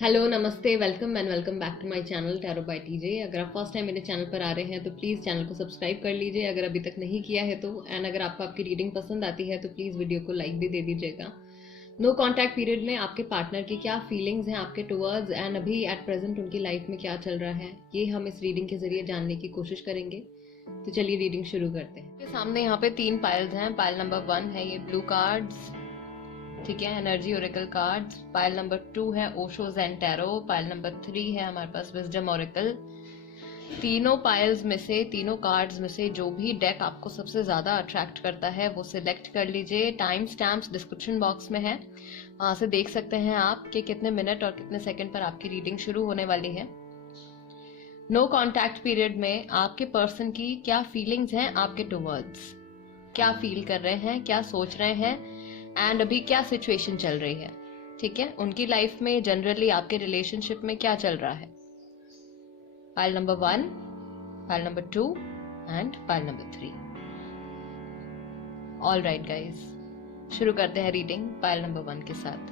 Hello नमस्ते welcome and welcome back to my channel tarot by TJ. अगर आप first time मेरे channel पर आ रहे हैं तो प्लीज़ चैनल को सब्सक्राइब कर लीजिए अगर अभी तक नहीं किया है तो। एंड अगर आपको आपकी रीडिंग पसंद आती है तो प्लीज़ वीडियो को लाइक भी दे दीजिएगा। नो कॉन्टैक्ट पीरियड में आपके पार्टनर की क्या फीलिंग्स हैं आपके टुवर्ड्स एंड अभी एट प्रेजेंट उनकी लाइफ में क्या चल रहा है, ये हम इस रीडिंग के जरिए जानने की कोशिश करेंगे। तो चलिए रीडिंग शुरू करते हैं। सामने यहाँ पे 3 पाइल्स हैं। पाइल नंबर 1 है ये ब्लू कार्ड्स, ठीक है, energy oracle cards. Pile number 2 है Osho zen tarot. Pile number 3 है हमारे पास विजडम ओरेकल। तीनों पाइल्स में से, तीनों कार्ड्स में से जो भी डेक आपको सबसे ज्यादा अट्रैक्ट करता है वो सिलेक्ट कर लीजिए। टाइम स्टैम्प्स डिस्क्रिप्शन बॉक्स में है, वहां से देख सकते हैं आप कि कितने मिनट और कितने सेकंड पर आपकी रीडिंग शुरू होने वाली है। नो कॉन्टैक्ट पीरियड में आपके पर्सन की क्या फीलिंग्स हैं आपके टुवर्ड्स, क्या फील कर रहे हैं, क्या सोच रहे हैं एंड अभी क्या सिचुएशन चल रही है, ठीक है, उनकी लाइफ में जनरली आपके रिलेशनशिप में क्या चल रहा है। Pile number 1, pile number 2 and pile number 3। All right guys, शुरू करते हैं रीडिंग पाइल नंबर 1 के साथ।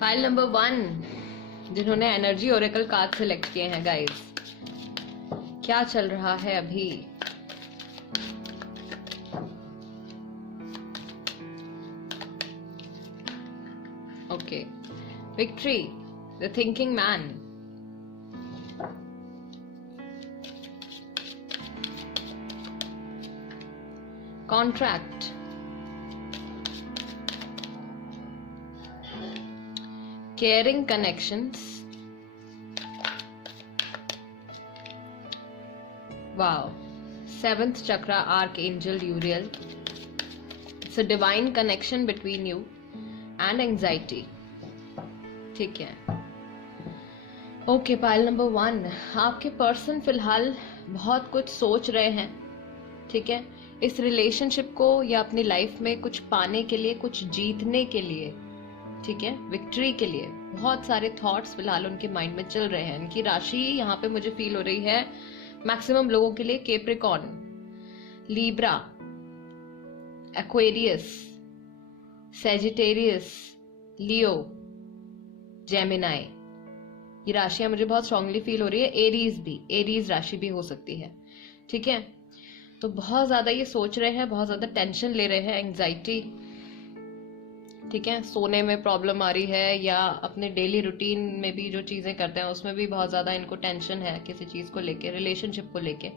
पाइल नंबर 1 जिन्होंने एनर्जी ओरेकल कार्ड सिलेक्ट किए हैं गाइज, क्या चल रहा है अभी। Okay. Victory, the thinking man. Contract. Caring connections. Wow. 7th chakra archangel Uriel. It's a divine connection between you and anxiety, ठीक है। ओके, पाइल नंबर 1, आपके पर्सन फिलहाल बहुत कुछ सोच रहे हैं, ठीक है, इस रिलेशनशिप को या अपनी लाइफ में कुछ पाने के लिए, कुछ जीतने के लिए, ठीक है, विक्ट्री के लिए बहुत सारे थॉट्स फिलहाल उनके माइंड में चल रहे हैं। इनकी राशि यहाँ पे मुझे फील हो रही है मैक्सिमम लोगों के लिए कैप्रिकॉर्न, लीब्रा, एक्वेरियस, सेजिटेरियस, लियो, जेमिनाई, ये राशियां मुझे बहुत स्ट्रांगली फील हो रही है। एरीज भी, एरीज राशि भी हो सकती है, ठीक है। तो बहुत ज्यादा ये सोच रहे हैं, बहुत ज्यादा टेंशन ले रहे हैं, एंजाइटी, ठीक है, सोने में प्रॉब्लम आ रही है या अपने डेली रूटीन में भी जो चीजें करते हैं उसमें भी बहुत ज्यादा इनको टेंशन है किसी चीज को लेके, रिलेशनशिप को लेके।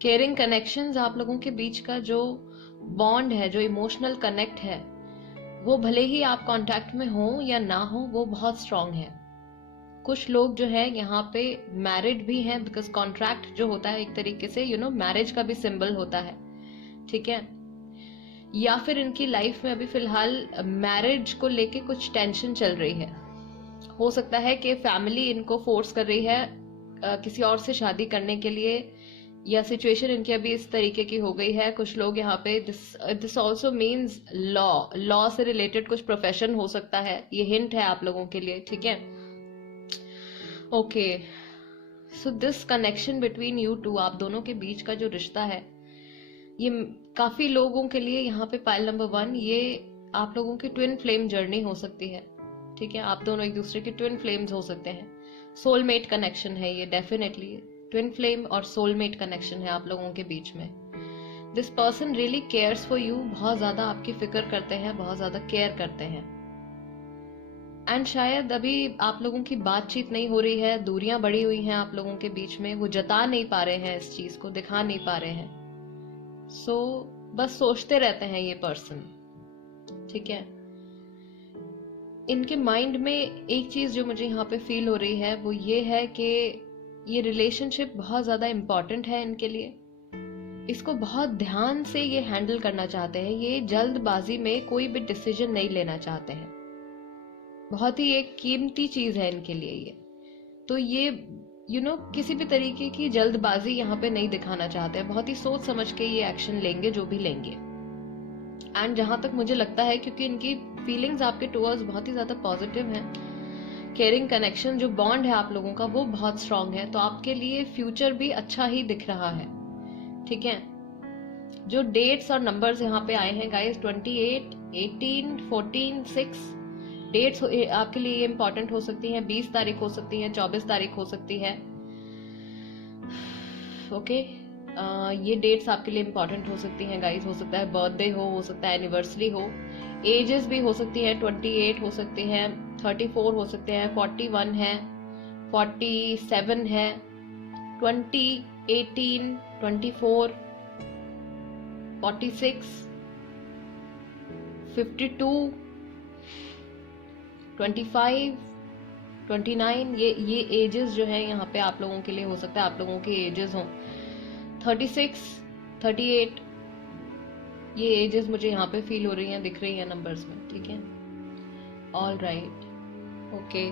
केयरिंग कनेक्शंस, आप लोगों के बीच का जो बॉन्ड है, जो इमोशनल कनेक्ट है, वो भले ही आप कांटेक्ट में हो या ना हो, वो बहुत स्ट्रांग है। कुछ लोग जो है यहाँ पे मैरिड भी हैं, बिकॉज कॉन्ट्रैक्ट जो होता है एक तरीके से मैरिज का भी सिंबल होता है, ठीक है। या फिर इनकी लाइफ में अभी फिलहाल मैरिज को लेके कुछ टेंशन चल रही है। हो सकता है कि फैमिली इनको फोर्स कर रही है किसी और से शादी करने के लिए, या सिचुएशन इनकी अभी इस तरीके की हो गई है। कुछ लोग यहाँ पे दिस ऑल्सो मीन्स लॉ से रिलेटेड कुछ प्रोफेशन हो सकता है, ये हिंट है आप लोगों के लिए, ठीक है। Okay, so this connection between you two, आप दोनों के बीच का जो रिश्ता है, ये काफी लोगों के लिए यहाँ पे पाइल नंबर 1, ये आप लोगों की ट्विन फ्लेम जर्नी हो सकती है, ठीक है। आप दोनों एक दूसरे के ट्विन फ्लेम्स हो सकते हैं। सोलमेट कनेक्शन है ये, डेफिनेटली ट्विन फ्लेम और सोलमेट कनेक्शन है आप लोगों के बीच में। This person really cares for you, बहुत ज्यादा आपकी फिक्र करते हैं, बहुत ज्यादा केयर करते हैं। एंड शायद अभी आप लोगों की बातचीत नहीं हो रही है, दूरियां बढ़ी हुई हैं आप लोगों के बीच में, वो जता नहीं पा रहे हैं, इस चीज को दिखा नहीं पा रहे हैं। सो बस सोचते रहते हैं ये पर्सन, ठीक है। इनके माइंड में एक चीज जो मुझे यहाँ पे फील हो रही है वो ये है कि ये रिलेशनशिप बहुत ज्यादा इंपॉर्टेंट है इनके लिए, इसको बहुत ध्यान से ये हैंडल करना चाहते हैं, ये जल्दबाजी में कोई भी डिसीजन नहीं लेना चाहते हैं। बहुत ही एक कीमती चीज है इनके लिए ये, तो ये किसी भी तरीके की जल्दबाजी यहाँ पे नहीं दिखाना चाहते हैं, बहुत ही सोच समझ के ये एक्शन लेंगे जो भी लेंगे। एंड जहां तक मुझे लगता है, क्योंकि इनकी फीलिंग्स आपके टुवर्ड्स बहुत ही ज्यादा पॉजिटिव हैं, केयरिंग कनेक्शन जो बॉन्ड है आप लोगों का वो बहुत स्ट्रांग है, तो आपके लिए फ्यूचर भी अच्छा ही दिख रहा है, ठीक है। जो डेट्स और नंबर्स यहाँ पे आए हैं गाइस, 28, 18, 14, 6, डेट्स आपके लिए ये इंपॉर्टेंट हो सकती हैं, 20 तारीख हो सकती है, 24 तारीख हो सकती है। ओके, ये डेट्स आपके लिए इंपॉर्टेंट हो सकती हैं गाइस। हो सकता है बर्थडे हो सकता है एनिवर्सरी हो। एजेस भी हो सकती है, 28 हो सकते हैं, 34 हो सकते हैं, 41 है, 47 है, 20, 18, 24, 46, 52, 25, 29। ये एजेस जो है यहाँ पे आप लोगों के लिए हो सकता है, आप लोगों के एजेस हों 36, 38। ये एजेस मुझे यहाँ पे फील हो रही हैं, दिख रही हैं नंबर्स में, ठीक है। All right, okay.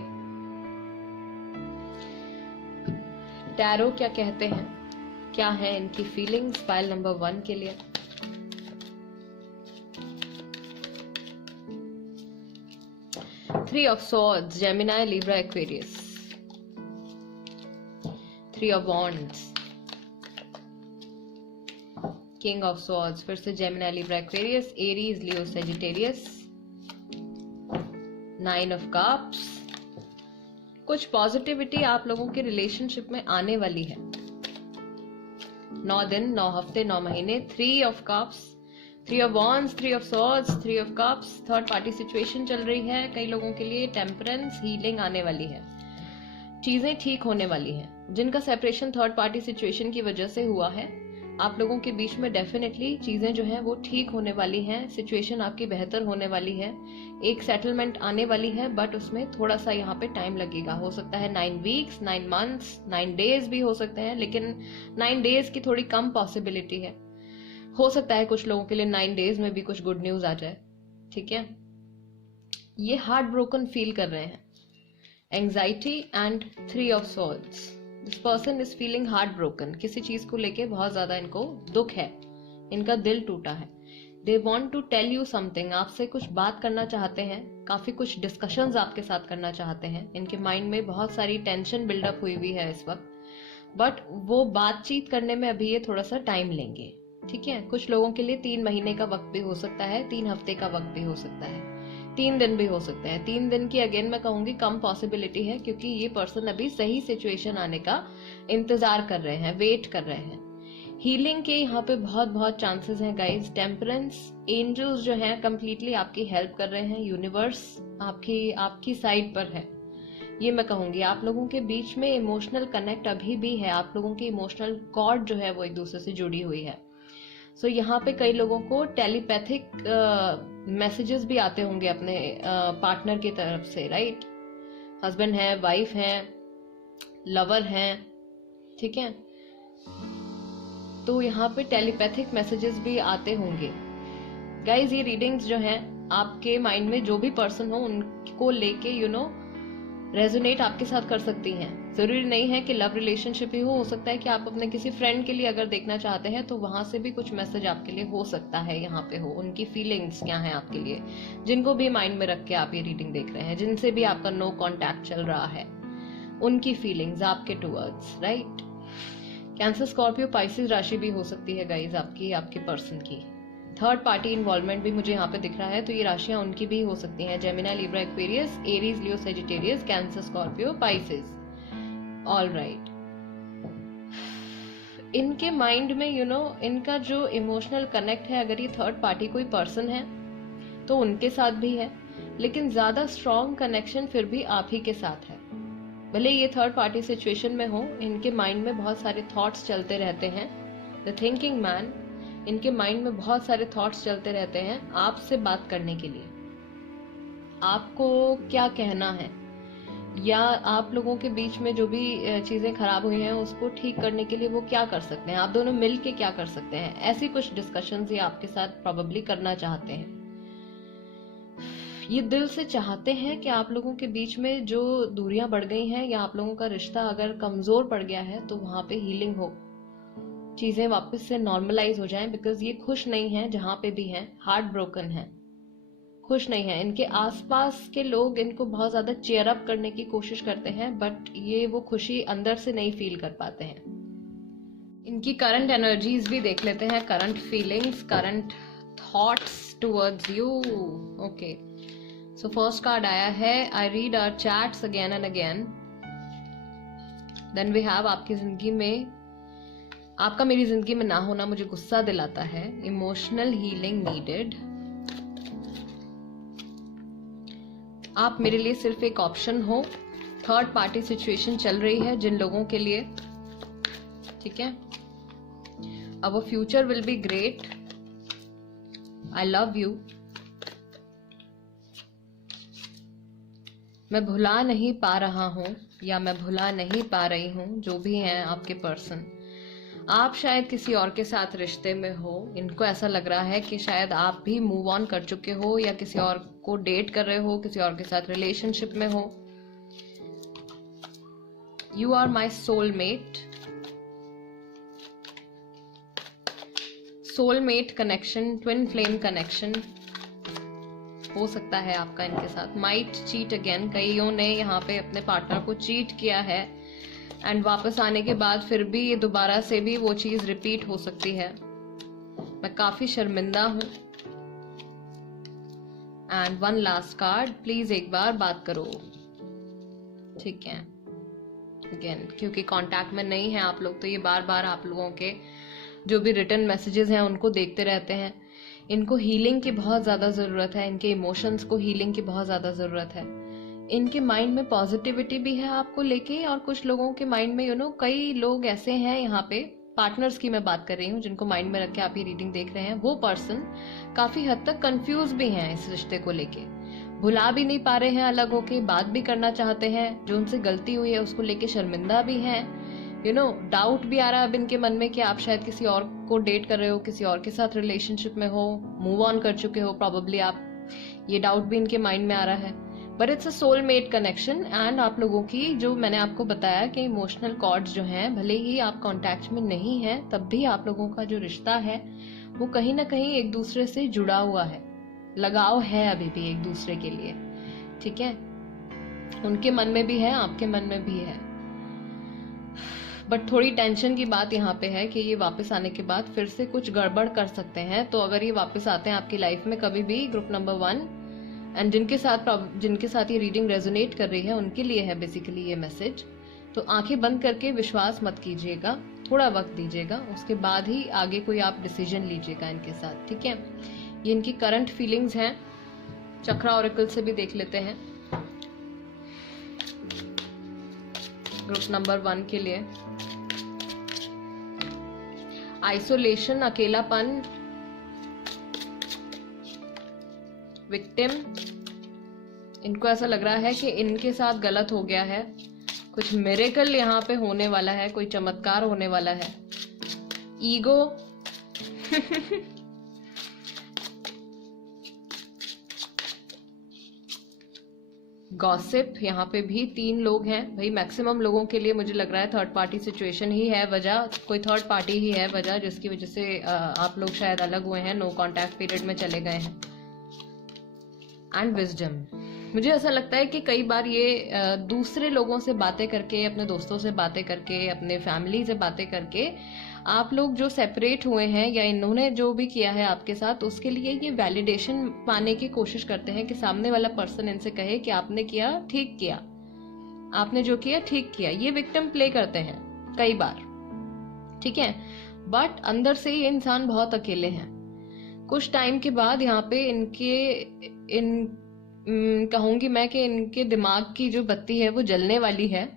टैरो क्या कहते हैं, क्या है इनकी फीलिंग्स फाइल नंबर 1 के लिए। Three of Swords, Gemini, Libra, Aquarius. Three of Wands, King of Swords, फिर से Gemini, Libra, Aquarius, Aries, Leo, Sagittarius. Nine of Cups. कुछ पॉजिटिविटी आप लोगों के रिलेशनशिप में आने वाली है। 9 दिन, 9 हफ्ते, 9 महीने। 3 of Cups, 3 of Wands, 3 of Swords, 3 of Cups। Third party situation चल रही है कई लोगों के लिए। टेम्परेंस, हीलिंग आने वाली है, चीजें ठीक होने वाली हैं। जिनका सेपरेशन थर्ड पार्टी सिचुएशन की वजह से हुआ है, आप लोगों के बीच में डेफिनेटली चीजें जो हैं वो ठीक होने वाली हैं। सिचुएशन आपकी बेहतर होने वाली है, एक सेटलमेंट आने वाली है, बट उसमें थोड़ा सा यहाँ पे टाइम लगेगा। हो सकता है 9 वीक्स, 9 मंथ्स, 9 डेज भी हो सकते हैं, लेकिन 9 डेज की थोड़ी कम पॉसिबिलिटी है। हो सकता है कुछ लोगों के लिए 9 डेज में भी कुछ गुड न्यूज आ जाए, ठीक है। ये हार्ट ब्रोकन फील कर रहे हैं, anxiety and 3 of swords. This person is feeling heart broken, किसी चीज को लेके बहुत ज्यादा इनको दुख है, इनका दिल टूटा है। They want to tell you something, आपसे कुछ बात करना चाहते हैं, काफी कुछ डिस्कशंस आपके साथ करना चाहते हैं। इनके माइंड में बहुत सारी टेंशन बिल्डअप हुई हुई है इस वक्त, बट वो बातचीत करने में अभी ये थोड़ा सा टाइम लेंगे, ठीक है। कुछ लोगों के लिए 3 महीने का वक्त भी हो सकता है, 3 हफ्ते का वक्त भी हो सकता है, 3 दिन भी हो सकते हैं। 3 दिन की अगेन मैं कहूंगी कम पॉसिबिलिटी है, क्योंकि ये पर्सन अभी सही सिचुएशन आने का इंतजार कर रहे हैं, वेट कर रहे हैं। हीलिंग के यहाँ पे बहुत बहुत चांसेस हैं गाइज। टेम्परेंस, एंजल्स जो हैं कंप्लीटली आपकी हेल्प कर रहे हैं, यूनिवर्स आपकी साइड पर है, ये मैं कहूंगी। आप लोगों के बीच में इमोशनल कनेक्ट अभी भी है, आप लोगों की इमोशनल कॉर्ड जो है वो एक दूसरे से जुड़ी हुई है। सो यहाँ पे कई लोगों को टेलीपैथिक मैसेजेस भी आते होंगे अपने पार्टनर की तरफ से, राइट। हस्बैंड है, वाइफ है, लवर है, ठीक है। तो यहाँ पे टेलीपैथिक मैसेजेस भी आते होंगे गाइज। ये रीडिंग्स जो हैं आपके माइंड में जो भी पर्सन हो उनको लेके रेजोनेट आपके साथ कर सकती हैं। जरूरी नहीं है कि लव रिलेशनशिप ही हो सकता है कि आप अपने किसी फ्रेंड के लिए अगर देखना चाहते हैं तो वहां से भी कुछ मैसेज आपके लिए हो सकता है, यहाँ पे हो। उनकी फीलिंग्स क्या है आपके लिए, जिनको भी माइंड में रख के आप ये रीडिंग देख रहे हैं, जिनसे भी आपका नो कॉन्टैक्ट चल रहा है, उनकी फीलिंग्स आपके towards, right. Cancer, Scorpio, Pisces राशि भी हो सकती है गाइज आपके पर्सन की। थर्ड पार्टी इन्वॉल्वमेंट भी मुझे यहाँ पे दिख रहा है, तो ये राशियां उनकी भी हो सकती हैं। Gemini, Libra, Aquarius, Aries, Leo, Sagittarius, Cancer, Scorpio, Pisces. All right. इनके माइंड में इनका जो इमोशनल कनेक्ट है, अगर ये थर्ड पार्टी कोई पर्सन है तो उनके साथ भी है, लेकिन ज्यादा स्ट्रॉन्ग कनेक्शन फिर भी आप ही के साथ है। भले ये थर्ड पार्टी सिचुएशन में हो, इनके माइंड में बहुत सारे थॉट्स चलते रहते हैं। द थिंकिंग मैन, इनके माइंड में बहुत सारे थॉट्स चलते रहते हैं आपसे बात करने के लिए, आपको क्या कहना है, या आप लोगों के बीच में जो भी चीजें खराब हुई हैं उसको ठीक करने के लिए वो क्या कर सकते हैं, आप दोनों मिल के क्या कर सकते हैं। ऐसी कुछ डिस्कशंस ये आपके साथ प्रोबेबली करना चाहते हैं। ये दिल से चाहते हैं कि आप लोगों के बीच में जो दूरियां बढ़ गई हैं या आप लोगों का रिश्ता अगर कमजोर पड़ गया है तो वहां पे हीलिंग हो, चीजें वापस से नॉर्मलाइज हो जाएं। बिकॉज ये खुश नहीं है, जहां पे भी हैं हार्ट ब्रोकन है, खुश नहीं है। इनके आसपास के लोग इनको बहुत ज्यादा चेयर अप करने की कोशिश करते हैं, बट ये वो खुशी अंदर से नहीं फील कर पाते हैं। इनकी करंट एनर्जीज भी देख लेते हैं, current feelings, current thoughts towards you. Okay, so first card आया है, I read our chats again and again. Then we have, आपकी जिंदगी में, आपका मेरी जिंदगी में ना होना मुझे गुस्सा दिलाता है, इमोशनल हीलिंग नीडेड। आप मेरे लिए सिर्फ एक ऑप्शन हो, थर्ड पार्टी सिचुएशन चल रही है जिन लोगों के लिए, ठीक है। अवर future will be great, I love you. मैं भुला नहीं पा रहा हूं या मैं भुला नहीं पा रही हूं, जो भी हैं आपके पर्सन। आप शायद किसी और के साथ रिश्ते में हो, इनको ऐसा लग रहा है कि शायद आप भी मूव ऑन कर चुके हो या किसी और को डेट कर रहे हो, किसी और के साथ रिलेशनशिप में हो। You are my soulmate. Soulmate connection, twin flame connection हो सकता है आपका इनके साथ। माइट चीट अगेन, कईयों ने यहाँ पे अपने पार्टनर को चीट किया है एंड वापस आने के बाद फिर भी ये दोबारा से भी वो चीज रिपीट हो सकती है। मैं काफी शर्मिंदा हूं। And one last card, please एक बार बात करो, ठीक है। अगेन क्योंकि कांटेक्ट में नहीं है आप लोग, तो ये बार बार आप लोगों के जो भी रिटर्न मैसेजेस हैं उनको देखते रहते हैं। इनको हीलिंग की बहुत ज्यादा जरूरत है, इनके इमोशंस को हीलिंग की बहुत ज्यादा जरूरत है। इनके माइंड में पॉजिटिविटी भी है आपको लेके, और कुछ लोगों के माइंड में कई लोग ऐसे हैं यहाँ पे, पार्टनर्स की मैं बात कर रही हूँ, जिनको माइंड में रख के आप ये रीडिंग देख रहे हैं। वो पर्सन काफी हद तक कंफ्यूज भी हैं इस रिश्ते को लेके, भुला भी नहीं पा रहे हैं अलग होके, बात भी करना चाहते हैं, जो उनसे गलती हुई है उसको लेके शर्मिंदा भी हैं। डाउट भी आ रहा है अब इनके मन में कि आप शायद किसी और को डेट कर रहे हो, किसी और के साथ रिलेशनशिप में हो, मूव ऑन कर चुके हो प्रॉबेबली आप, ये डाउट भी इनके माइंड में आ रहा है। But it's a soulmate connection. And आप लोगों की, जो मैंने आपको बताया कि इमोशनल कॉर्ड्स जो हैं, भले ही आप कॉन्टैक्ट में नहीं है तब भी आप लोगों का जो रिश्ता है वो कहीं ना कहीं एक दूसरे से जुड़ा हुआ है, लगाव है अभी भी एक दूसरे के लिए, ठीक है। उनके मन में भी है, आपके मन में भी है। बट थोड़ी टेंशन की बात यहाँ पे है कि ये वापस आने के बाद फिर से कुछ गड़बड़ कर सकते हैं। तो अगर ये वापस आते हैं आपकी लाइफ में कभी भी, ग्रुप नंबर 1, एंड जिनके साथ ये रीडिंग रेजोनेट कर रही है उनके लिए है बेसिकली ये मैसेज। तो आंखें बंद करके विश्वास मत कीजिएगा, थोड़ा वक्त दीजिएगा, उसके बाद ही आगे कोई आप डिसीजन लीजिएगा इनके साथ, ठीक है। ये इनकी करंट फीलिंग्स हैं, चक्रा ऑरेकल से भी देख लेते हैं ग्रुप नंबर 1 के लिए। आइसोलेशन, अकेलापन, विक्टिम। इनको ऐसा लग रहा है कि इनके साथ गलत हो गया है, कुछ मिरेकल यहाँ पे होने वाला है, कोई चमत्कार होने वाला है। ईगो गॉसिप, यहाँ पे भी 3 लोग हैं भाई। मैक्सिमम लोगों के लिए मुझे लग रहा है थर्ड पार्टी सिचुएशन ही है वजह, कोई थर्ड पार्टी ही है वजह, जिसकी वजह से आप लोग शायद अलग हुए हैं, नो कांटेक्ट पीरियड में चले गए हैं। एंड विजडम, मुझे ऐसा लगता है कि कई बार ये दूसरे लोगों से बातें करके, अपने दोस्तों से बातें करके, अपने फैमिली से बातें करके, आप लोग जो सेपरेट हुए हैं या इन्होंने जो भी किया है आपके साथ, उसके लिए ये वैलिडेशन पाने की कोशिश करते हैं कि सामने वाला पर्सन इनसे कहे कि आपने किया ठीक किया, आपने जो किया ठीक किया। ये विक्टिम प्ले करते हैं कई बार, ठीक है। बट अंदर से ये इंसान बहुत अकेले हैं। कुछ टाइम के बाद यहाँ पे कहूंगी मैं कि इनके दिमाग की जो बत्ती है वो जलने वाली है,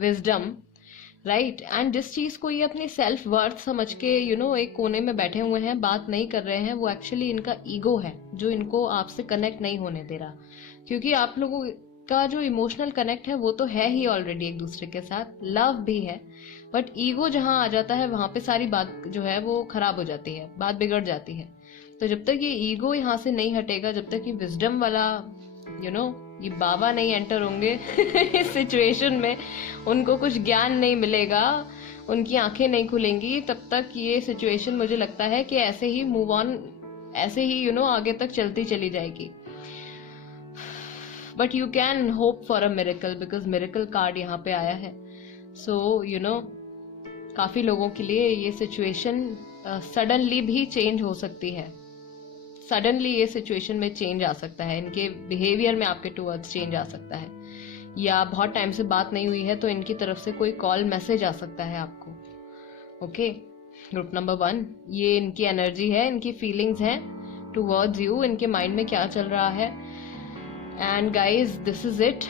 विजडम, राइट। एंड जिस चीज को ये अपनी सेल्फ वर्थ समझ के एक कोने में बैठे हुए हैं, बात नहीं कर रहे हैं, वो एक्चुअली इनका ईगो है जो इनको आपसे कनेक्ट नहीं होने दे रहा। क्योंकि आप लोगों का जो इमोशनल कनेक्ट है वो तो है ही ऑलरेडी एक दूसरे के साथ, लव भी है, बट ईगो जहां आ जाता है वहां पे सारी बात जो है वो खराब हो जाती है, बात बिगड़ जाती है। तो जब तक ये ईगो यहाँ से नहीं हटेगा, जब तक ये विजडम वाला ये बाबा नहीं एंटर होंगे इस सिचुएशन में, उनको कुछ ज्ञान नहीं मिलेगा, उनकी आंखें नहीं खुलेंगी, तब तक ये सिचुएशन मुझे लगता है कि ऐसे ही मूव ऑन, ऐसे ही आगे तक चलती चली जाएगी। But you can hope for a miracle, because miracle card यहाँ पे आया है। सो काफी लोगों के लिए ये सिचुएशन सडनली भी चेंज हो सकती है, सडनली ये सिचुएशन में चेंज आ सकता है, इनके बिहेवियर में आपके टूवर्ड्स चेंज आ सकता है, या बहुत टाइम से बात नहीं हुई है तो इनकी तरफ से कोई कॉल मैसेज आ सकता है आपको। ओके, ग्रुप नंबर 1, ये इनकी एनर्जी है, इनकी फीलिंग्स हैं टूवर्ड्स यू, इनके माइंड में क्या चल रहा है। And guys, this is it,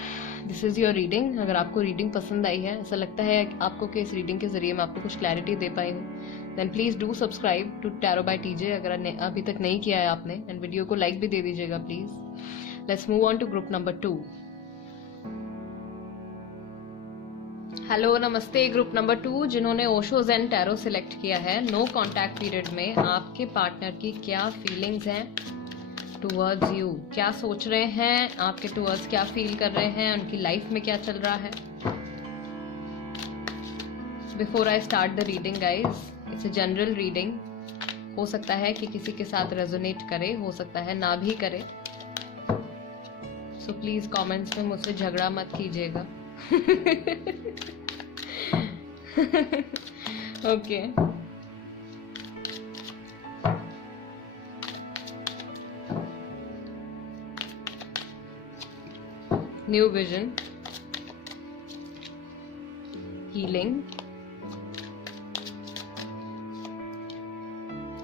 this is your reading. अगर आपको रीडिंग पसंद आई है, ऐसा लगता है आपको कि इस रीडिंग के जरिए मैं आपको कुछ क्लैरिटी दे पाई हूँ, then please do subscribe to tarot by TJ अगर अभी तक नहीं किया है आपने, एंड वीडियो को लाइक भी दे दीजिएगा please. Let's move on to group number 2। Hello, नमस्ते। ग्रुप नंबर 2 जिन्होंने ओशो ज़ेन टैरो सिलेक्ट किया है, नो कॉन्टैक्ट पीरियड में आपके पार्टनर की क्या फीलिंग्स हैं टूवर्ड्स यू, क्या सोच रहे हैं आपके टूवर्ड्स, क्या फील कर रहे हैं, उनकी लाइफ में क्या चल रहा है। Before I start the reading guys, it's a general reading, हो सकता है कि किसी के साथ रेजोनेट करे, हो सकता है ना भी करे, सो प्लीज कमेंट्स में मुझसे झगड़ा मत कीजिएगा। Okay, new vision, healing,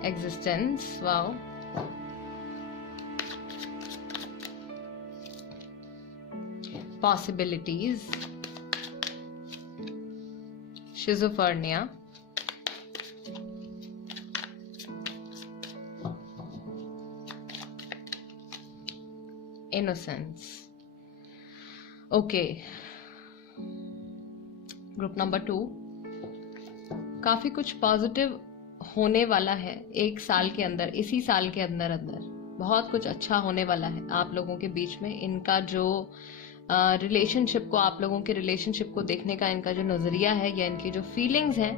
existence, wow, possibilities, schizophrenia, innocence। Okay, group number 2, काफी कुछ पॉजिटिव होने वाला है एक साल के अंदर, इसी साल के अंदर बहुत कुछ अच्छा होने वाला है आप लोगों के बीच में। इनका जो रिलेशनशिप को, आप लोगों के रिलेशनशिप को देखने का इनका जो नजरिया है, या इनकी जो फीलिंग्स हैं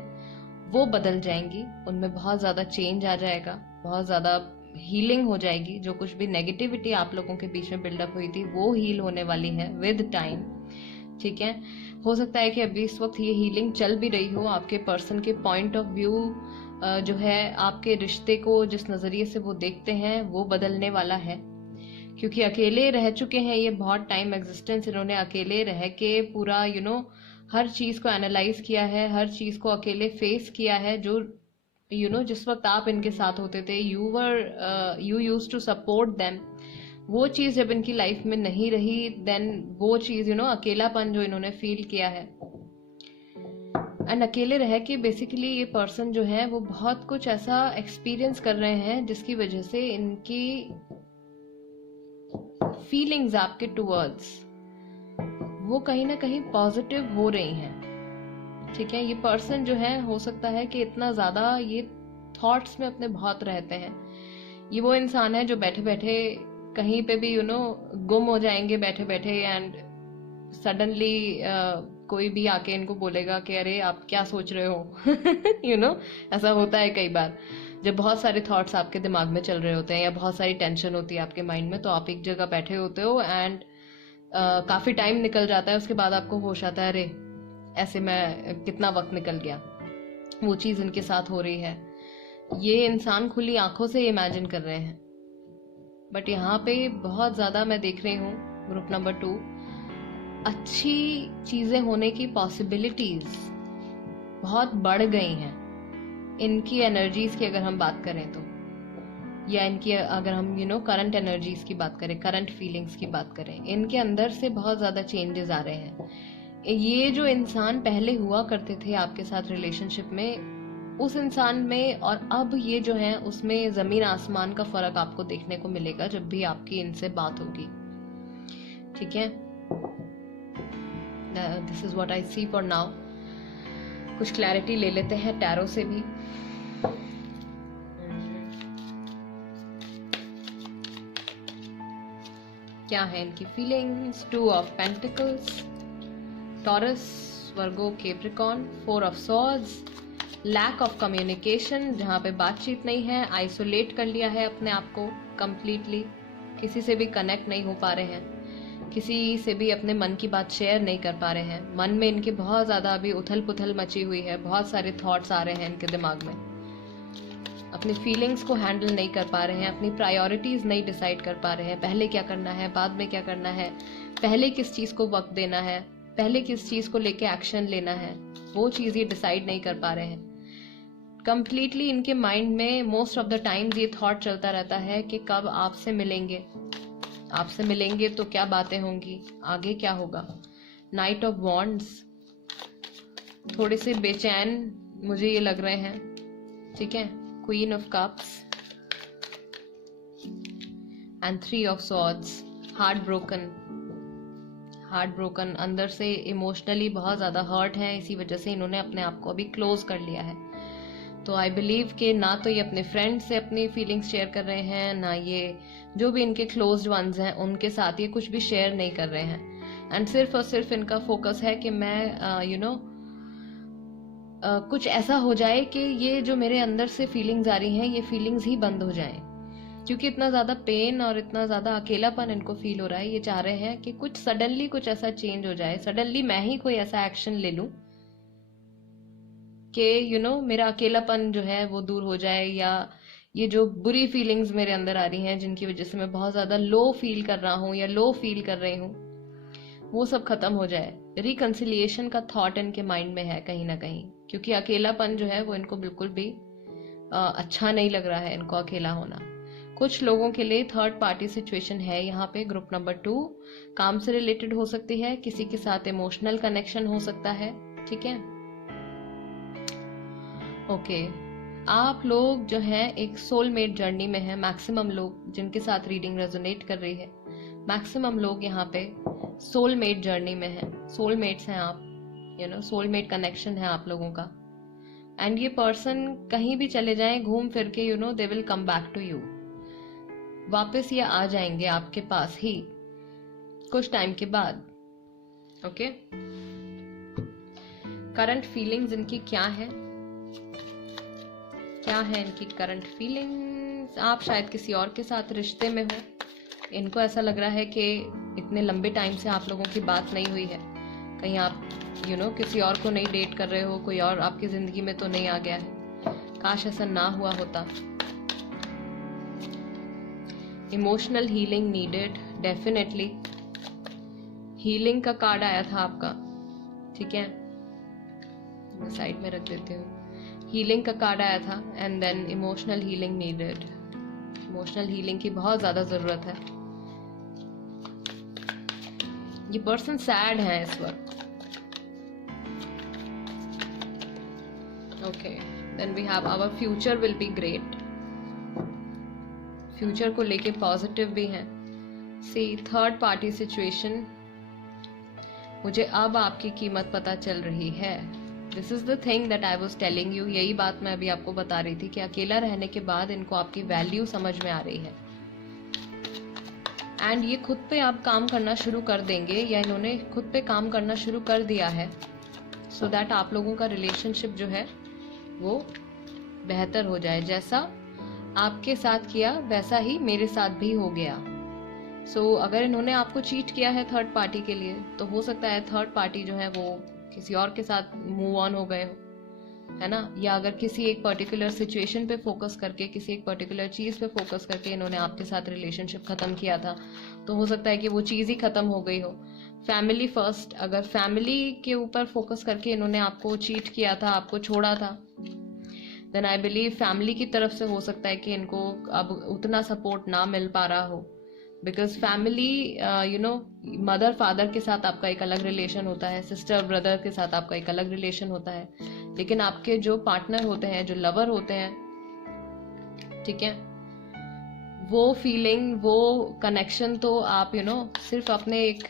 वो बदल जाएंगी, उनमें बहुत ज्यादा चेंज आ जाएगा, बहुत ज्यादा हीलिंग हो जाएगी। जो कुछ भी नेगेटिविटी आप लोगों के बीच में बिल्डअप हुई थी वो हील होने वाली है विद टाइम, ठीक है। हो सकता है कि अभी इस वक्त ये हीलिंग चल भी रही हो, आपके पर्सन के पॉइंट ऑफ व्यू जो है, आपके रिश्ते को जिस नजरिए से वो देखते हैं वो बदलने वाला है, क्योंकि अकेले रह चुके हैं ये बहुत टाइम। एग्जिस्टेंस इन्होंने अकेले रह के पूरा हर चीज को एनालाइज किया है, हर चीज को अकेले फेस किया है। जो जिस वक्त आप इनके साथ होते थे, you used to support them, वो चीज जब इनकी लाइफ में नहीं रही, देन वो चीज अकेलापन जो इन्होंने फील किया है, एंड अकेले रह के बेसिकली ये पर्सन जो है वो बहुत कुछ ऐसा एक्सपीरियंस कर रहे हैं जिसकी वजह से इनकी फीलिंग्स आपके टूवर्ड्स वो कहीं ना कहीं पॉजिटिव हो रही हैं, ठीक है। ये पर्सन जो है, हो सकता है कि इतना ज्यादा ये थॉट्स में अपने बहुत रहते हैं। ये वो इंसान है जो बैठे बैठे कहीं पे भी गुम हो जाएंगे बैठे बैठे, एंड सडनली कोई भी आके इनको बोलेगा कि अरे आप क्या सोच रहे हो। ऐसा होता है कई बार, जब बहुत सारे थॉट्स आपके दिमाग में चल रहे होते हैं या बहुत सारी टेंशन होती है आपके माइंड में, तो आप एक जगह बैठे होते हो एंड काफी टाइम निकल जाता है, उसके बाद आपको होश आता है, अरे ऐसे में कितना वक्त निकल गया। वो चीज इनके साथ हो रही है, ये इंसान खुली आंखों से इमेजिन कर रहे हैं, बट यहाँ पे बहुत ज्यादा मैं देख रही हूँ ग्रुप नंबर 2, अच्छी चीजें होने की पॉसिबिलिटीज बहुत बढ़ गई हैं इनकी एनर्जीज की अगर हम बात करें तो, या इनकी अगर हम करंट एनर्जीज की बात करें, करंट फीलिंग्स की बात करें, इनके अंदर से बहुत ज्यादा चेंजेस आ रहे हैं। ये जो इंसान पहले हुआ करते थे आपके साथ रिलेशनशिप में, उस इंसान में और अब ये जो है उसमें जमीन आसमान का फर्क आपको देखने को मिलेगा जब भी आपकी इनसे बात होगी, ठीक है। This is what I see for now. कुछ क्लैरिटी ले लेते हैं टैरो से भी। क्या है इनकी feelings? 2 of pentacles, Taurus, Virgo, Capricorn, 4 of swords, lack of communication, जहाँ पे बातचीत नहीं है, आइसोलेट कर लिया है अपने आप को कंप्लीटली, किसी से भी कनेक्ट नहीं हो पा रहे हैं, किसी से भी अपने मन की बात शेयर नहीं कर पा रहे हैं। मन में इनके बहुत ज़्यादा अभी उथल पुथल मची हुई है, बहुत सारे थॉट्स आ रहे हैं इनके दिमाग में। अपनी फीलिंग्स को हैंडल नहीं कर पा रहे हैं, अपनी प्रायोरिटीज नहीं डिसाइड कर पा रहे हैं, पहले क्या करना है, बाद में क्या करना है, पहले किस चीज को वक्त देना है, पहले किस चीज को लेके एक्शन लेना है, वो चीज ये डिसाइड नहीं कर पा रहे हैं। कंप्लीटली इनके माइंड में मोस्ट ऑफ द टाइम्स ये थॉट चलता रहता है कि कब आपसे मिलेंगे, आपसे मिलेंगे तो क्या बातें होंगी, आगे क्या होगा। नाइट ऑफ वॉन्ड्स, थोड़े से बेचैन मुझे ये लग रहे हैं, ठीक है। Queen of cups and 3 of swords, heart broken, अंदर से इमोशनली बहुत ज्यादा हर्ट है, इसी वजह से इन्होंने अपने आप को अभी क्लोज कर लिया है। तो आई बिलीव कि ना तो ये अपने फ्रेंड से अपनी फीलिंग्स शेयर कर रहे हैं, ना ये जो भी इनके क्लोज्ड वंस हैं उनके साथ ये कुछ भी शेयर नहीं कर रहे हैं। एंड सिर्फ और सिर्फ इनका फोकस है कि मैं कुछ ऐसा हो जाए कि ये जो मेरे अंदर से फीलिंग्स आ रही हैं ये फीलिंग्स ही बंद हो जाएं, क्योंकि इतना ज्यादा पेन और इतना ज्यादा अकेलापन इनको फील हो रहा है। ये चाह रहे हैं कि कुछ सडनली कुछ ऐसा चेंज हो जाए, सडनली मैं ही कोई ऐसा एक्शन ले लूं कि मेरा अकेलापन जो है वो दूर हो जाए, या ये जो बुरी फीलिंग्स मेरे अंदर आ रही हैं जिनकी वजह से मैं बहुत ज्यादा लो फील कर रहा हूँ या लो फील कर रही हूँ, वो सब खत्म हो जाए। रिकंसिलिएशन का थॉट इनके माइंड में है कहीं ना कहीं, क्योंकि अकेलापन जो है वो इनको बिल्कुल भी अच्छा नहीं लग रहा है, इनको अकेला होना। कुछ लोगों के लिए थर्ड पार्टी सिचुएशन है यहाँ पे। ग्रुप नंबर 2 काम से रिलेटेड हो सकती है, किसी के साथ इमोशनल कनेक्शन हो सकता है, ठीक है। ओके, आप लोग जो है एक सोलमेट जर्नी में है। मैक्सिमम लोग जिनके साथ रीडिंग रेजोनेट कर रही है, मैक्सिमम लोग यहाँ पे सोलमेट जर्नी में है। सोलमेट्स हैं आप, सोलमेट कनेक्शन है आप लोगों का। एंड ये पर्सन कहीं भी चले जाएं घूम फिर के they will come back to you, वापस ये आ जाएंगे आपके पास ही कुछ टाइम के बाद। ओके, करंट फीलिंग्स इनकी क्या है, क्या है इनकी करंट फीलिंग्स। आप शायद किसी और के साथ रिश्ते में हो, इनको ऐसा लग रहा है कि इतने लंबे टाइम से आप लोगों की बात नहीं हुई है, कहीं आप किसी और को नहीं डेट कर रहे हो, कोई और आपकी जिंदगी में तो नहीं आ गया है, काश ऐसा ना हुआ होता। Emotional healing needed, definitely healing का कार्ड आया था आपका, ठीक है, मैं साइड में रख देती हूँ। हीलिंग का कार्ड आया था and then emotional healing needed. Emotional healing की बहुत ज्यादा जरूरत है। ये पर्सन सैड है इस वक्त। Okay, then we have our future will be great. Future को लेके पॉजिटिव भी हैं। सी थर्ड पार्टी सिचुएशन, मुझे अब आपकी कीमत पता चल रही है। This is the thing that I was telling you. यही बात मैं अभी आपको बता रही थी कि अकेला रहने के बाद इनको आपकी वैल्यू समझ में आ रही है एंड ये खुद पे आप काम करना शुरू कर देंगे, या इन्होंने खुद पे काम करना शुरू कर दिया है, सो दैट आप लोगों का रिलेशनशिप जो है वो बेहतर हो जाए। जैसा आपके साथ किया वैसा ही मेरे साथ भी हो गया। सो अगर इन्होंने आपको चीट किया है थर्ड पार्टी के लिए, तो हो सकता है थर्ड पार्टी जो है वो किसी और के साथ मूव ऑन हो गए हो, है ना। या अगर किसी एक पर्टिकुलर सिचुएशन पे फोकस करके, किसी एक पर्टिकुलर चीज पे फोकस करके इन्होंने आपके साथ रिलेशनशिप खत्म किया था, तो हो सकता है कि वो चीज ही खत्म हो गई हो। फैमिली फर्स्ट, अगर फैमिली के ऊपर फोकस करके इन्होंने आपको चीट किया था, आपको छोड़ा था, देन आई बिलीव फैमिली की तरफ से हो सकता है कि इनको अब उतना सपोर्ट ना मिल पा रहा हो। बिकॉज फैमिली मदर फादर के साथ आपका एक अलग रिलेशन होता है, सिस्टर ब्रदर के साथ आपका एक अलग रिलेशन होता है, लेकिन आपके जो पार्टनर होते हैं, जो लवर होते हैं, ठीक है, वो फीलिंग, वो कनेक्शन तो आप सिर्फ अपने एक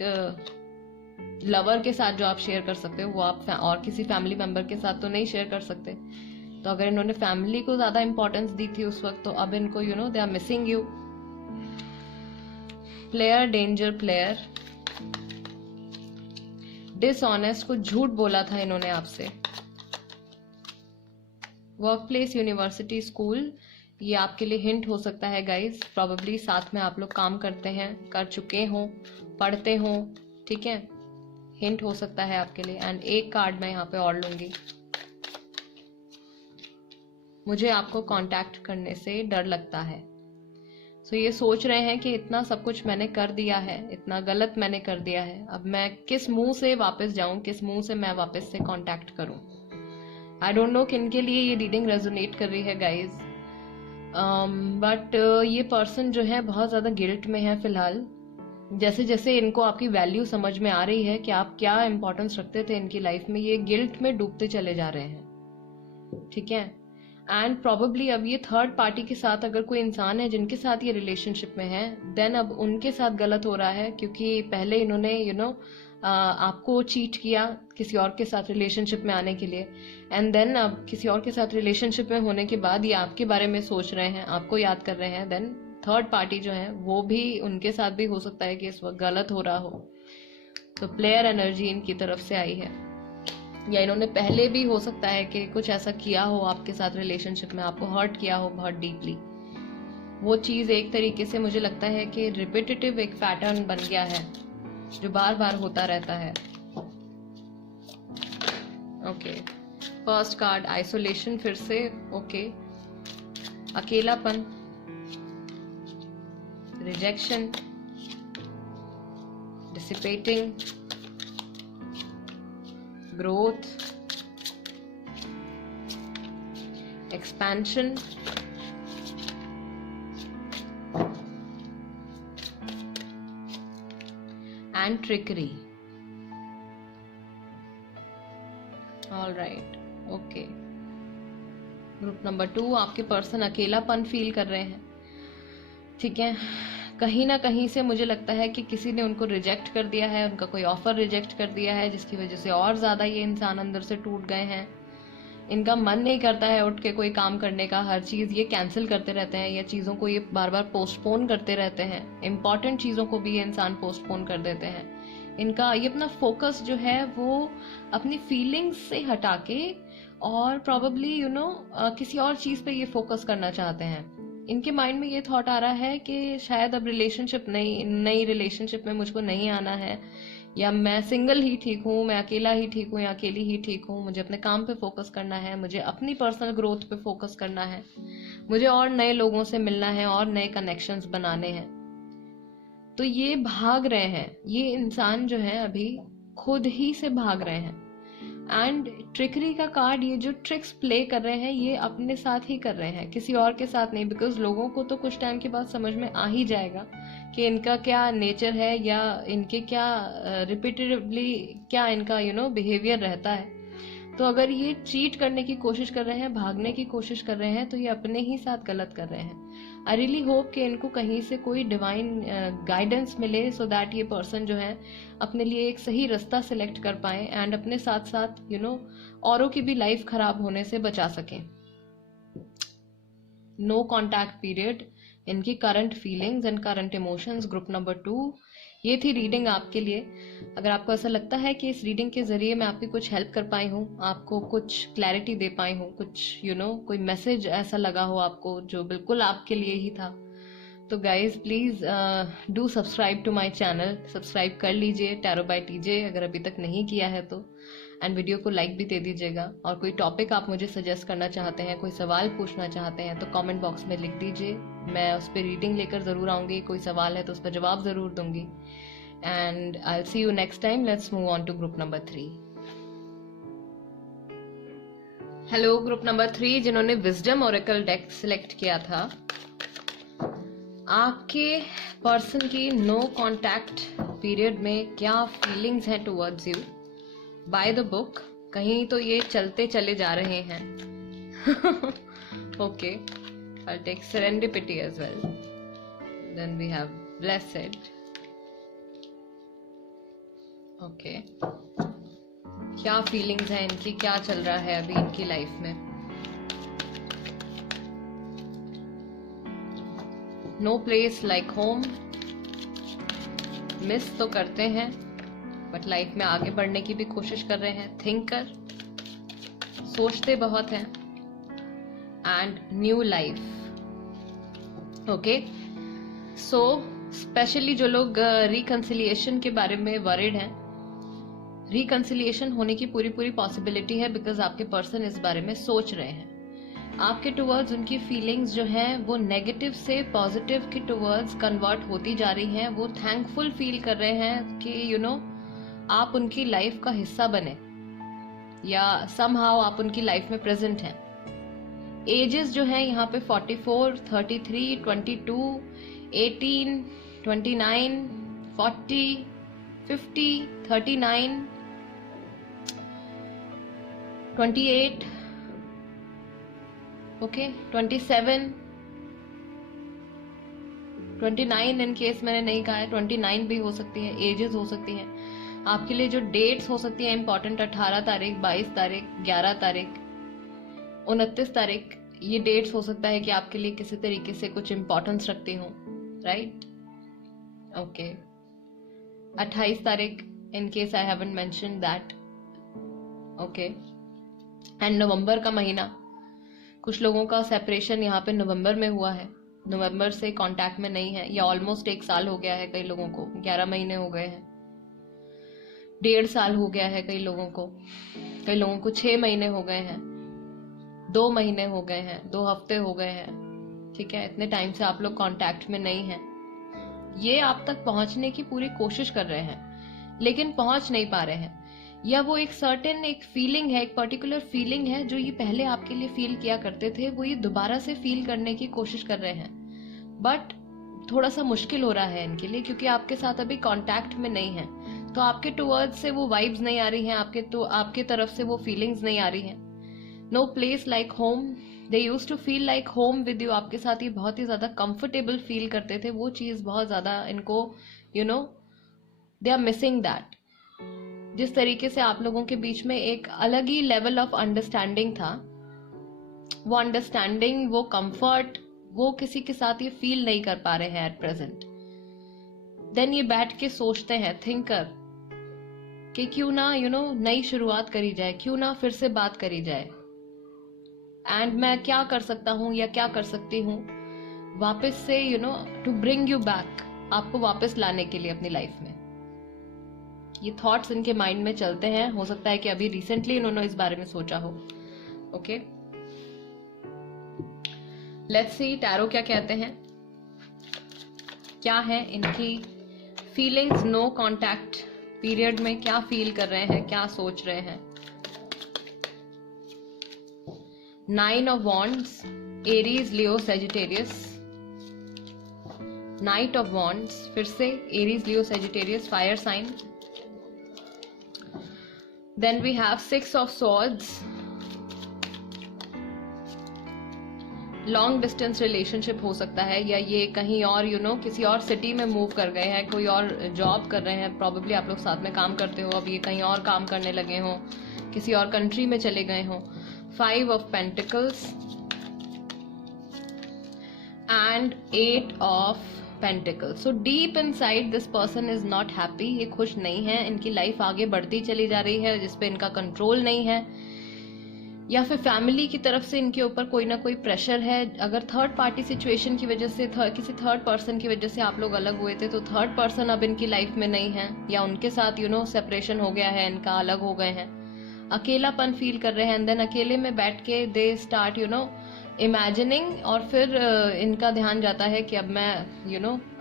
लवर के साथ जो आप शेयर कर सकते हो, वो आप और किसी फैमिली मेंबर के साथ तो नहीं शेयर कर सकते। तो अगर इन्होंने फैमिली को ज्यादा इंपॉर्टेंस दी थी उस वक्त, तो अब इनको they are missing you. Player, danger player, dishonest, कुछ झूठ बोला था इन्होंने आपसे। वर्क प्लेस, यूनिवर्सिटी, स्कूल, ये आपके लिए हिंट हो सकता है गाइज। प्रोबेबली साथ में आप लोग काम करते हैं, कर चुके हो, पढ़ते हो, ठीक है, हिंट हो सकता है आपके लिए। एंड एक कार्ड मैं यहाँ पे और लूंगी। मुझे आपको कांटेक्ट करने से डर लगता है। सो ये सोच रहे हैं कि इतना सब कुछ मैंने कर दिया है, इतना गलत मैंने कर दिया है, अब मैं किस मुंह से वापस जाऊं, किस मुंह से मैं वापस से कांटेक्ट करूं। आई डोंट नो किन के लिए ये रीडिंग रेजोनेट कर रही है गाइज, बट ये पर्सन जो है बहुत ज्यादा गिल्ट में है फिलहाल। जैसे जैसे इनको आपकी वैल्यू समझ में आ रही है कि आप क्या इंपॉर्टेंस रखते थे इनकी लाइफ में, ये गिल्ट में डूबते चले जा रहे हैं। ठीक है, एंड प्रोबेबली अब ये थर्ड पार्टी के साथ अगर कोई इंसान है जिनके साथ ये रिलेशनशिप में है, देन अब उनके साथ गलत हो रहा है, क्योंकि पहले इन्होंने आपको चीट किया किसी और के साथ रिलेशनशिप में आने के लिए, एंड देन अब किसी और के साथ रिलेशनशिप में होने के बाद ये आपके बारे में सोच रहे हैं, आपको याद कर रहे हैं। देन थर्ड पार्टी जो है वो भी, उनके साथ भी हो सकता है कि इस वक्त गलत हो रहा हो। तो प्लेयर एनर्जी इनकी तरफ से आई है, या इन्होंने पहले भी हो सकता है कि कुछ ऐसा किया हो आपके साथ रिलेशनशिप में, आपको हर्ट किया हो बहुत डीपली। वो चीज एक तरीके से मुझे लगता है कि रिपीटेटिव एक पैटर्न बन गया है जो बार बार होता रहता है। ओके, फर्स्ट कार्ड आइसोलेशन फिर से। ओके, अकेलापन, rejection, dissipating, growth, expansion, and trickery. All right, okay. Group number 2, आपके पर्सन अकेलापन फील कर रहे हैं। ठीक है, कहीं ना कहीं से मुझे लगता है कि किसी ने उनको रिजेक्ट कर दिया है, उनका कोई ऑफर रिजेक्ट कर दिया है, जिसकी वजह से और ज्यादा ये इंसान अंदर से टूट गए हैं। इनका मन नहीं करता है उठ के कोई काम करने का, हर चीज ये कैंसिल करते रहते हैं, या चीजों को ये बार बार पोस्टपोन करते रहते हैं। इंपॉर्टेंट चीजों को भी ये इंसान पोस्टपोन कर देते हैं। इनका ये अपना फोकस जो है वो अपनी फीलिंग्स से हटा के और प्रॉबेबली किसी और चीज पे ये फोकस करना चाहते हैं। इनके माइंड में ये थॉट आ रहा है कि शायद अब नई रिलेशनशिप में मुझको नहीं आना है, या मैं सिंगल ही ठीक हूँ, मैं अकेला ही ठीक हूँ या अकेली ही ठीक हूँ, मुझे अपने काम पे फोकस करना है, मुझे अपनी पर्सनल ग्रोथ पे फोकस करना है, मुझे और नए लोगों से मिलना है और नए कनेक्शंस बनाने हैं। तो ये भाग रहे हैं, ये इंसान जो है अभी खुद ही से भाग रहे हैं। एंड ट्रिकरी का कार्ड, ये जो ट्रिक्स प्ले कर रहे हैं ये अपने साथ ही कर रहे हैं, किसी और के साथ नहीं। बिकॉज लोगों को तो कुछ टाइम के बाद समझ में आ ही जाएगा कि इनका क्या नेचर है, या इनके क्या रिपीटेडली क्या इनका बिहेवियर रहता है। तो अगर ये चीट करने की कोशिश कर रहे हैं, भागने की कोशिश कर रहे हैं, तो ये अपने ही साथ गलत कर रहे हैं। आई रियली होप कि इनको कहीं से कोई डिवाइन गाइडेंस मिले, सो दैट ये पर्सन जो है अपने लिए एक सही रास्ता सिलेक्ट कर पाए, एंड अपने साथ साथ औरों की भी लाइफ खराब होने से बचा सकें। नो कॉन्टैक्ट पीरियड, इनकी current feelings and current emotions. Group number 2, ये थी रीडिंग आपके लिए। अगर आपको ऐसा लगता है कि इस रीडिंग के जरिए मैं आपकी कुछ हेल्प कर पाई हूँ, आपको कुछ क्लैरिटी दे पाई हूँ, कुछ कोई मैसेज ऐसा लगा हो आपको जो बिल्कुल आपके लिए ही था, तो guys please do subscribe to my channel. Subscribe कर लीजिए टैरो बाय टीजे अगर अभी तक नहीं किया है तो, एंड वीडियो को लाइक भी दे दीजिएगा। और कोई टॉपिक आप मुझे सजेस्ट करना चाहते हैं, कोई सवाल पूछना चाहते हैं, तो कमेंट बॉक्स में लिख दीजिए, मैं उस पर रीडिंग लेकर जरूर आऊंगी। कोई सवाल है तो उस पर जवाब जरूर दूंगी। And I will see you next time. Let's move on to group number 3। Hello group number 3, जिन्होंने विजडम ओरेकल डेक सिलेक्ट किया था। आपके पर्सन की नो कॉन्टैक्ट पीरियड में क्या फीलिंग्स हैं towards you by the book. कहीं तो ये चलते चले जा रहे हैं। Okay, I'll take serendipity as well. Then we have blessed. Okay, क्या फीलिंग्स हैं इनकी, क्या चल रहा है अभी इनकी लाइफ में। No place like home, miss तो करते हैं बट लाइफ में आगे बढ़ने की भी कोशिश कर रहे हैं। थिंकर, सोचते बहुत हैं, and new life. Okay, so specially जो लोग रिकंसिलिएशन के बारे में वरिड हैं, रिकंसिलिएशन होने की पूरी पॉसिबिलिटी है, बिकॉज आपके पर्सन इस बारे में सोच रहे हैं। आपके टुवर्ड्स उनकी फीलिंग्स जो हैं वो नेगेटिव से पॉजिटिव के टुवर्ड्स कन्वर्ट होती जा रही हैं। वो थैंकफुल फील कर रहे हैं कि आप उनकी लाइफ का हिस्सा बने या समहाउ आप उनकी लाइफ में प्रेजेंट हैं। एजेस जो हैं यहाँ पे 44, 33, 22, 18, 29, 40, 50, 39, 28, ओके 27, 29 इन केस मैंने नहीं कहा है, 29 भी हो सकती है, एजेस हो सकती हैं। आपके लिए जो डेट्स हो सकती हैं इंपॉर्टेंट, 18 तारीख, 22 तारीख, 11 तारीख, 29 तारीख, ये डेट्स हो सकता है कि आपके लिए किसी तरीके से कुछ इंपॉर्टेंस रखती हूँ, राइट? ओके 28 तारीख in case I haven't mentioned that, okay. And November का महीना, कुछ लोगों का सेपरेशन यहाँ पे नवंबर में हुआ है, नवंबर से कांटेक्ट में नहीं है, या ऑलमोस्ट 1 साल हो गया है कई लोगों को, 11 महीने हो गए हैं, 1.5 साल हो गया है कई लोगों को 6 महीने हो गए हैं, 2 महीने हो गए हैं, 2 हफ्ते हो गए हैं, ठीक है। इतने टाइम से आप लोग कांटेक्ट में नहीं हैं। ये आप तक पहुंचने की पूरी कोशिश कर रहे हैं लेकिन पहुंच नहीं पा रहे हैं, या वो एक सर्टेन एक फीलिंग है, एक पर्टिकुलर फीलिंग है जो ये पहले आपके लिए फील किया करते थे, वो ये दोबारा से फील करने की कोशिश कर रहे हैं, बट थोड़ा सा मुश्किल हो रहा है इनके लिए क्योंकि आपके साथ अभी कांटेक्ट में नहीं है। तो आपके टुवर्ड्स से वो वाइब्स नहीं आ रही हैं, आपके तरफ से वो फीलिंग्स नहीं आ रही हैं। No place like home, they used to feel like home with you, आपके साथ ये बहुत ही ज्यादा कंफर्टेबल फील करते थे, वो चीज बहुत ज्यादा इनको दे आर मिसिंग दैट। जिस तरीके से आप लोगों के बीच में एक अलग ही लेवल ऑफ अंडरस्टैंडिंग था, वो अंडरस्टैंडिंग, वो कंफर्ट, वो किसी के साथ ये फील नहीं कर पा रहे हैं एट प्रेजेंट। देन ये बैठ के सोचते हैं, थिंकर, कि क्यों ना नई शुरुआत करी जाए, क्यों ना फिर से बात करी जाए, एंड मैं क्या कर सकता हूँ या क्या कर सकती हूँ वापस से टू ब्रिंग यू बैक, आपको वापस लाने के लिए अपनी लाइफ में। ये थॉट्स इनके माइंड में चलते हैं, हो सकता है कि अभी रिसेंटली इन्होंने इस बारे में सोचा हो, ओके। लेट्स सी टैरो क्या कहते हैं, क्या है इनकी फीलिंग्स नो कांटेक्ट पीरियड में, क्या फील कर रहे हैं, क्या सोच रहे हैं। 9 of wands, Aries, Leo, Sagittarius. Knight of wands, फिर से Aries, Leo, Sagittarius, fire sign. Then we have 6 of swords, long distance relationship हो सकता है, या ये कहीं और किसी और सिटी में मूव कर गए हैं, कोई और जॉब कर रहे हैं, प्रॉबेबली आप लोग साथ में काम करते हो, अब ये कहीं और काम करने लगे हो, किसी और कंट्री में चले गए हो। 5 of Pentacles and 8 of Pentacles. So deep inside this person is not happy, ये खुश नहीं है, इनकी लाइफ आगे बढ़ती चली जा रही है जिसपे इनका कंट्रोल नहीं है, या फिर फैमिली की तरफ से इनके ऊपर कोई ना कोई प्रेशर है। अगर थर्ड पार्टी सिचुएशन की वजह से, किसी थर्ड पर्सन की वजह से आप लोग अलग हुए थे, तो थर्ड पर्सन अब इनकी लाइफ में नहीं है, या उनके साथ सेपरेशन हो गया है, इनका अलग हो गए हैं, अकेलापन फील कर रहे हैं, एंड देन अकेले में बैठ के दे स्टार्ट इमेजिनिंग, और फिर इनका ध्यान जाता है कि अब मैं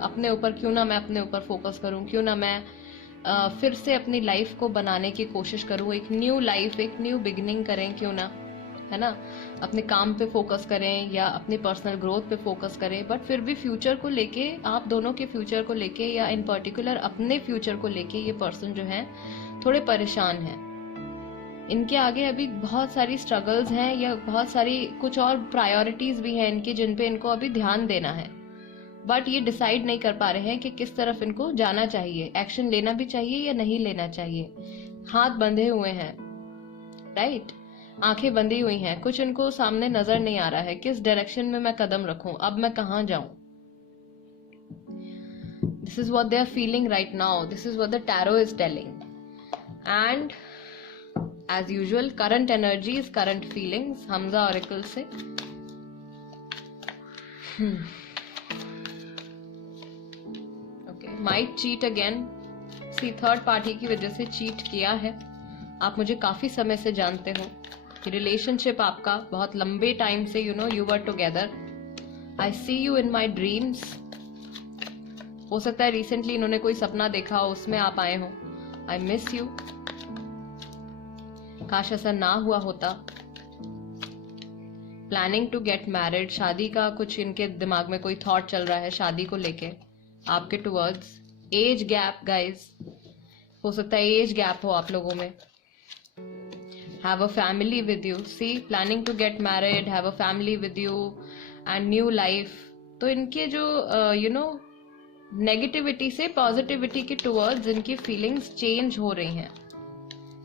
अपने ऊपर, क्यों ना मैं अपने ऊपर फोकस करूं, क्यों ना मैं फिर से अपनी लाइफ को बनाने की कोशिश करूं, एक न्यू लाइफ, एक न्यू बिगिनिंग करें, क्यों ना, है ना, अपने काम पे फोकस करें या अपनी पर्सनल ग्रोथ पे फोकस करें। बट फिर भी फ्यूचर को लेके, आप दोनों के फ्यूचर को लेके, या इन पर्टिकुलर अपने फ्यूचर को लेके ये पर्सन जो है थोड़े परेशान है। इनके आगे अभी बहुत सारी स्ट्रगल्स हैं, या बहुत सारी कुछ और प्रायोरिटीज भी हैं इनकी, जिन पे इनको अभी ध्यान देना है, बट ये डिसाइड नहीं कर पा रहे हैं कि किस तरफ इनको जाना चाहिए, एक्शन लेना भी चाहिए या नहीं लेना चाहिए। हाथ बंधे हुए हैं, राइट, आंखें बंधी हुई हैं, कुछ इनको सामने नजर नहीं आ रहा है, किस डायरेक्शन में मैं कदम रखूं, अब मैं कहां जाऊं। This is what they are feeling right now, this is what the tarot is telling, and as usual current energies, current feelings, हमजा oracle से। okay, might cheat again, see third party की वजह से चीट किया है, आप मुझे काफी समय से जानते हो, रिलेशनशिप आपका बहुत लंबे टाइम से you were together, I see you in my dreams. हो सकता है रिसेंटली इन्होंने कोई सपना देखा हो, उसमें आप आए हो। आई मिस यू, काश ऐसा ना हुआ होता। प्लानिंग टू गेट मैरिड, शादी का कुछ इनके दिमाग में कोई थॉट चल रहा है शादी को लेके आपके टुवर्ड्स। एज गैप गाइज, हो सकता है एज गैप हो आप लोगों में। Have a family with you, see planning to get married, have a family with you and new life. तो इनके जो नेगेटिविटी से पॉजिटिविटी के टुवर्ड्स इनकी फीलिंग्स चेंज हो रही हैं।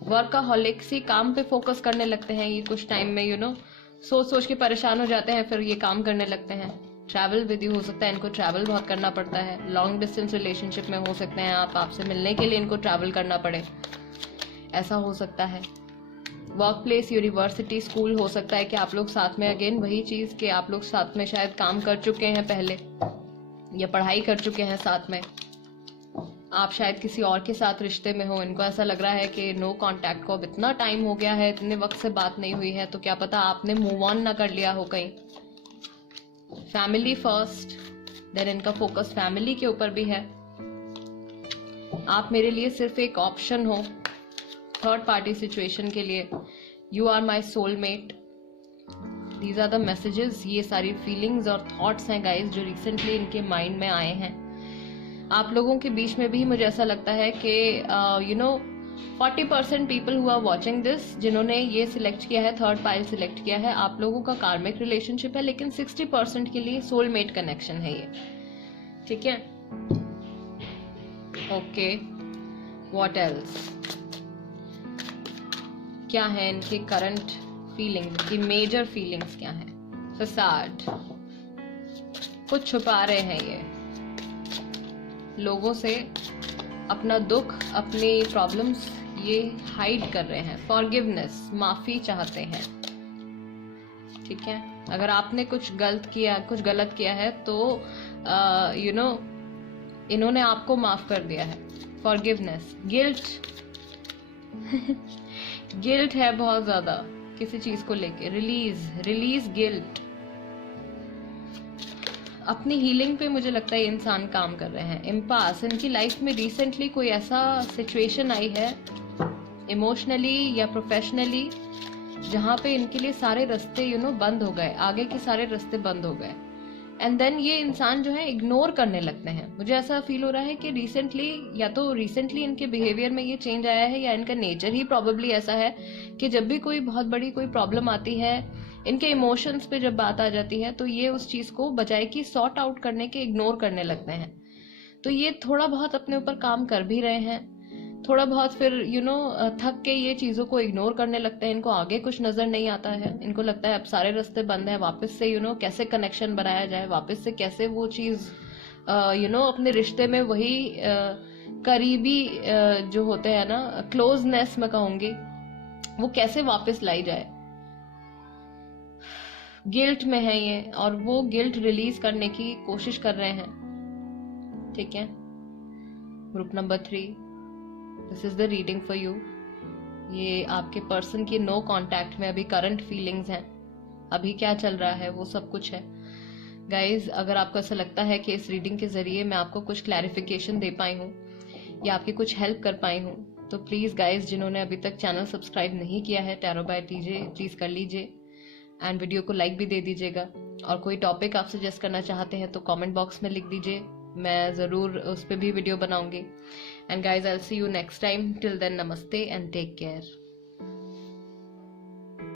वर्कaholic, सी काम पे फोकस करने लगते हैं ये कुछ टाइम में, सोच सोच के परेशान हो जाते हैं, फिर ये काम करने लगते हैं। ट्रैवल विद यू, हो सकता है इनको ट्रैवल बहुत करना पड़ता है। लॉन्ग डिस्टेंस रिलेशनशिप में हो सकते हैं आप, आपसे मिलने के लिए इनको ट्रैवल करना पड़े, ऐसा हो सकता है। वर्क प्लेस, यूनिवर्सिटी, स्कूल, हो सकता है कि आप लोग साथ में, अगेन वही चीज कि आप लोग साथ में शायद काम कर चुके हैं पहले या पढ़ाई कर चुके हैं साथ में। आप शायद किसी और के साथ रिश्ते में हो, इनको ऐसा लग रहा है कि नो कांटेक्ट को अब इतना टाइम हो गया है, इतने वक्त से बात नहीं हुई है, तो क्या पता आपने मूव ऑन ना कर लिया हो कहीं। फैमिली फर्स्ट, देन इनका फोकस फैमिली के ऊपर भी है। आप मेरे लिए सिर्फ एक ऑप्शन हो थर्ड पार्टी सिचुएशन के लिए। You are my soulmate, these are the messages. ये सारी फीलिंग्स और थॉट्स हैं गाइज जो रिसेंटली इनके माइंड में आए हैं। आप लोगों के बीच में भी मुझे ऐसा लगता है कि 40% people who are watching this, जिन्होंने ये सिलेक्ट किया है, थर्ड पाइल सिलेक्ट किया है, आप लोगों का कार्मिक रिलेशनशिप है, लेकिन 60% के लिए सोलमेट कनेक्शन है ये, ठीक है। ओके, व्हाट एल्स, क्या है इनकी करंट फीलिंग्स, की मेजर फीलिंग्स क्या है। फसाड, कुछ छुपा रहे हैं ये लोगों से, अपना दुख, अपनी प्रॉब्लम्स ये हाइड कर रहे हैं। फॉरगिवनेस, माफी चाहते हैं, ठीक है। अगर आपने कुछ गलत किया है तो इन्होंने आपको माफ कर दिया है। फॉरगिवनेस, गिल्ट गिल्ट है बहुत ज्यादा किसी चीज को लेके। Release guilt. अपनी हीलिंग पे मुझे लगता है इंसान काम कर रहे हैं। इम्पास, इनकी लाइफ में रिसेंटली कोई ऐसा सिचुएशन आई है इमोशनली या प्रोफेशनली जहां पे इनके लिए सारे रास्ते बंद हो गए, आगे के सारे रास्ते बंद हो गए। एंड देन ये इंसान जो है इग्नोर करने लगते हैं। मुझे ऐसा फील हो रहा है कि रिसेंटली इनके बिहेवियर में ये चेंज आया है, या इनका नेचर ही प्रॉबेबली ऐसा है कि जब भी कोई बहुत बड़ी कोई प्रॉब्लम आती है, इनके इमोशंस पे जब बात आ जाती है, तो ये उस चीज को बजाय कि सॉर्ट आउट करने के इग्नोर करने लगते हैं। तो ये थोड़ा बहुत अपने ऊपर काम कर भी रहे हैं, थोड़ा बहुत फिर थक के ये चीजों को इग्नोर करने लगते हैं। इनको आगे कुछ नजर नहीं आता है, इनको लगता है अब सारे रास्ते बंद है, वापस से कैसे कनेक्शन बनाया जाए, वापस से कैसे वो चीज अपने रिश्ते में वही करीबी जो होते हैं ना, क्लोजनेस मैं कहूंगी, वो कैसे वापस लाई जाए। गिल्ट में है ये, और वो गिल्ट रिलीज करने की कोशिश कर रहे हैं, ठीक है। Group number 3, this is the reading for you. ये आपके पर्सन की नो कांटेक्ट में अभी करंट फीलिंग्स हैं, अभी क्या चल रहा है वो सब कुछ है। गाइज, अगर आपको ऐसा लगता है कि इस रीडिंग के जरिए मैं आपको कुछ क्लैरिफिकेशन दे पाई हूँ या आपकी कुछ हेल्प कर पाई हूँ, तो प्लीज गाइज, जिन्होंने अभी तक चैनल सब्सक्राइब नहीं किया है टैरो बाय टीजे, प्लीज कर लीजिए एंड वीडियो को लाइक भी दे दीजिएगा। और कोई टॉपिक आप सजेस्ट करना चाहते हैं तो कमेंट बॉक्स में लिख दीजिए, मैं जरूर उस पर भी वीडियो बनाऊंगी। And guys, I will see you next time. Till then, नमस्ते एंड टेक केयर।